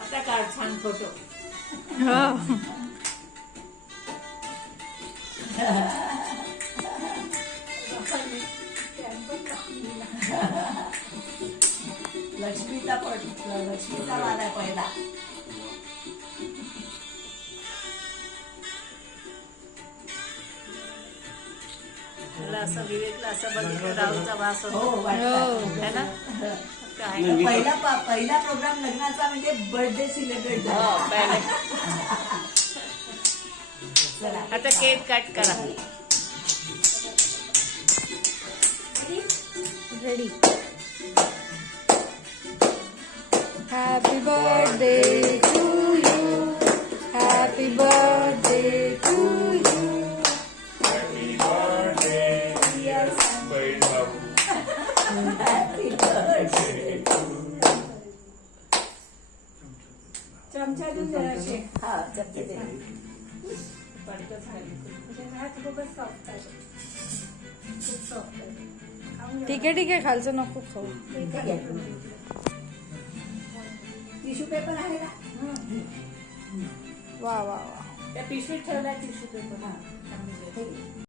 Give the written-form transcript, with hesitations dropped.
आता काढ छान फोटो. लक्ष्मीचा वाला पहिला. मला असं विवेकला असं बघितलं राहूचा वास होतो है ना. पहिला प्रोग्राम लग्नाचा म्हणजे बर्थडे सेलिब्रेट झाला. आता केक कट करा. Ready. Happy birthday to you. Happy birthday to you. चमचा देऊन जराशे. हा चमचे दे. खूपच सॉफ्ट आहे. खूप सॉफ्ट आहे. ठीक आहे खालचं नको खाऊ. टिश्यू पेपर आहे का? वा वा वा. त्या पिशवीत ठेवला टिश्यू पेपर.